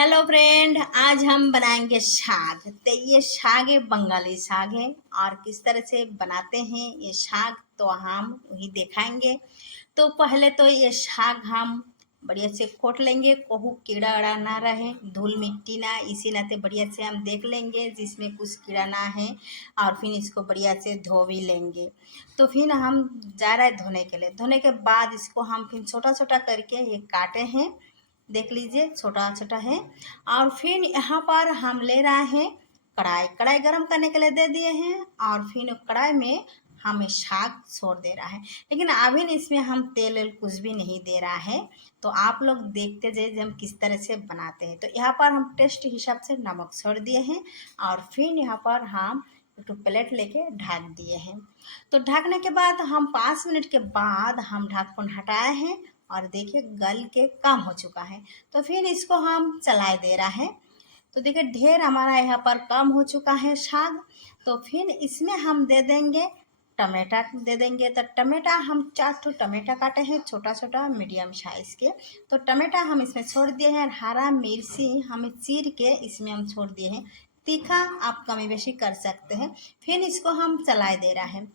Hello friend, आज हम बनाएंगे साग। तो ये साग है, बंगाली साग है। और किस तरह से बनाते हैं ये साग तो हम वही दिखाएंगे। तो पहले तो ये साग हम बढ़िया से खोट लेंगे, कहूँ कीड़ा उड़ा ना रहे, धूल मिट्टी ना, इसी नाते बढ़िया से हम देख लेंगे जिसमें कुछ कीड़ा ना है। और फिर इसको बढ़िया से धो भी लेंगे। तो फिर हम जा रहे हैं धोने के लिए। धोने के बाद इसको हम फिर छोटा छोटा करके ये काटे हैं, देख लीजिए छोटा छोटा है। और फिर यहाँ पर हम ले रहे हैं कढ़ाई। कढ़ाई गरम करने के लिए दे दिए हैं और फिर कढ़ाई में हमें साग छोड़ दे रहा है। लेकिन अभी इसमें हम तेल वेल कुछ भी नहीं दे रहा है। तो आप लोग देखते जाइए हम किस तरह से बनाते हैं। तो यहाँ पर हम टेस्ट हिसाब से नमक छोड़ दिए हैं और फिर यहाँ पर हम एक प्लेट लेके ढक दिए हैं। तो ढकने के बाद हम 5 मिनट के बाद हम ढक्कन हटाए हैं और देखिए गल के कम हो चुका है। तो फिर इसको हम चलाए दे रहा है। तो देखिए ढेर हमारा यहाँ पर कम हो चुका है साग। तो फिर इसमें हम दे देंगे टमाटा दे देंगे। तो टमाटा हम 4 टमाटा काटे हैं, छोटा छोटा मीडियम साइज के। तो टमाटा हम इसमें छोड़ दिए हैं। हरा मिर्ची हमें चीर के इसमें हम छोड़ दिए हैं। तीखा आप कमी बेशी कर सकते हैं। फिर इसको हम चलाए दे रहा है।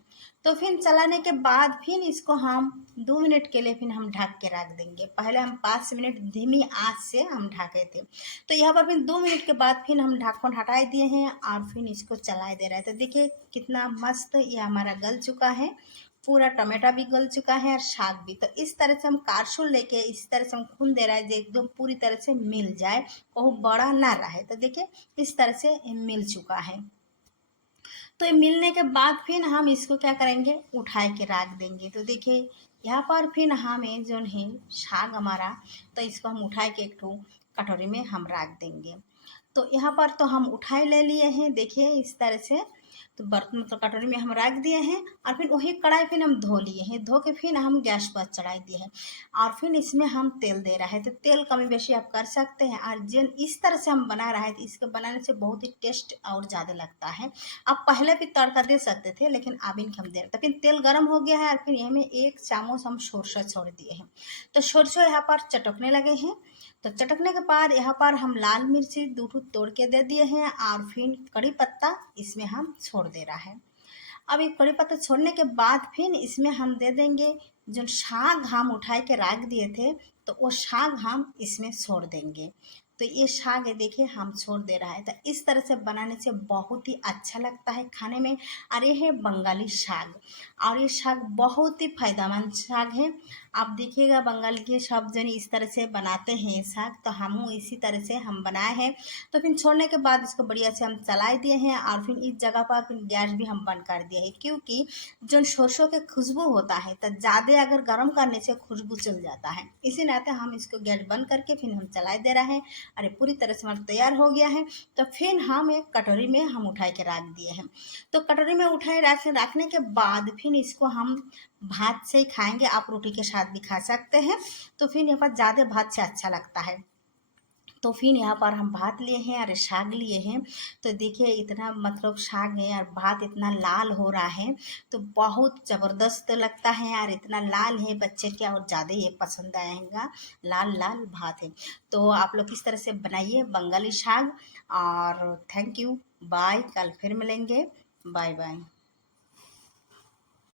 तो फिर चलाने के बाद फिर इसको हम 2 मिनट के लिए फिर हम ढक के रख देंगे। पहले हम 5 मिनट धीमी आंच से हम ढके थे। तो यहाँ पर फिर 2 मिनट के बाद फिर हम ढक्कन हटा दिए हैं और फिर इसको चलाए दे रहे हैं। तो देखिए कितना मस्त ये हमारा गल चुका है, पूरा टमाटा भी गल चुका है और साग भी। तो इस तरह से हम कारछुल लेके इस तरह से हम खून दे रहे हैं जो एकदम पूरी तरह से मिल जाए, बहुत बड़ा ना रहे। तो देखिए इस तरह से मिल चुका है। तो ये मिलने के बाद फिर हम इसको क्या करेंगे, उठाए के रख देंगे। तो देखिए यहाँ पर फिर हमें जो है साग हमारा, तो इसको हम उठाए के एक कटोरी में हम रख देंगे। तो यहाँ पर तो हम उठाए ले लिए हैं, देखिए इस तरह से। तो बर्तन मतलब कटोरी में हम रख दिए हैं और फिर वही कढ़ाई फिर हम धो लिए हैं। धो के फिर हम गैस पर चढ़ा दिए हैं और फिर इसमें हम तेल दे रहे हैं। तो तेल कमी बेशी आप कर सकते हैं। और जिन इस तरह से हम बना रहे हैं तो इसके बनाने से बहुत ही टेस्ट और ज़्यादा लगता है। आप पहले भी तड़का दे सकते थे लेकिन अब इनके हम दे रहे। तो फिर तेल गर्म हो गया है और फिर इसमें 1 चम्मच हम सरसों छोड़ दिए हैं। तो सरसों यहाँ पर चटकने लगे हैं। तो चटकने के बाद यहाँ पर हम लाल मिर्ची 2 तोड़ के दे दिए हैं और फिर कड़ी पत्ता इसमें हम छोड़ दे रहा है। अब ये कड़ी पत्ता छोड़ने के बाद फिर इसमें हम दे देंगे जो साग हम उठाए के रख दिए थे। तो वो साग हम इसमें छोड़ देंगे। तो ये साग है, देखिए हम छोड़ दे रहा है। तो इस तरह से बनाने से बहुत ही अच्छा लगता है खाने में। और ये है बंगाली साग और ये साग बहुत ही फायदेमंद साग है। आप देखिएगा बंगाल के सब जन इस तरह से बनाते हैं साग, तो हम इसी तरह से हम बनाए हैं। तो फिर छोड़ने के बाद इसको बढ़िया से हम चलाए दिए हैं और फिर इस जगह पर फिर गैस भी हम बंद कर दिए हैं, क्योंकि जो सरसों के खुशबू होता है तो ज़्यादा अगर गर्म करने से खुशबू चल जाता है। इसी नाते हम इसको गैस बंद करके फिर हम चलाए दे रहे हैं। अरे पूरी तरह से हमारा तैयार हो गया है। तो फिर हम एक कटोरी में हम उठाए के रख दिए हैं। तो कटोरी में उठाए रखने के बाद फिर इसको हम भात से ही खाएंगे, आप रोटी के साथ भी खा सकते हैं। तो फिर यहाँ पर ज़्यादा भात से अच्छा लगता है। तो फिर यहाँ पर हम भात लिए हैं और साग लिए हैं। तो देखिए इतना मतलब साग है और भात इतना लाल हो रहा है, तो बहुत ज़बरदस्त लगता है। और इतना लाल है बच्चे क्या और ज़्यादा ये पसंद आएगा, लाल लाल भात है। तो आप लोग किस तरह से बनाइए बंगाली साग। और थैंक यू, बाय, कल फिर मिलेंगे, बाय बाय।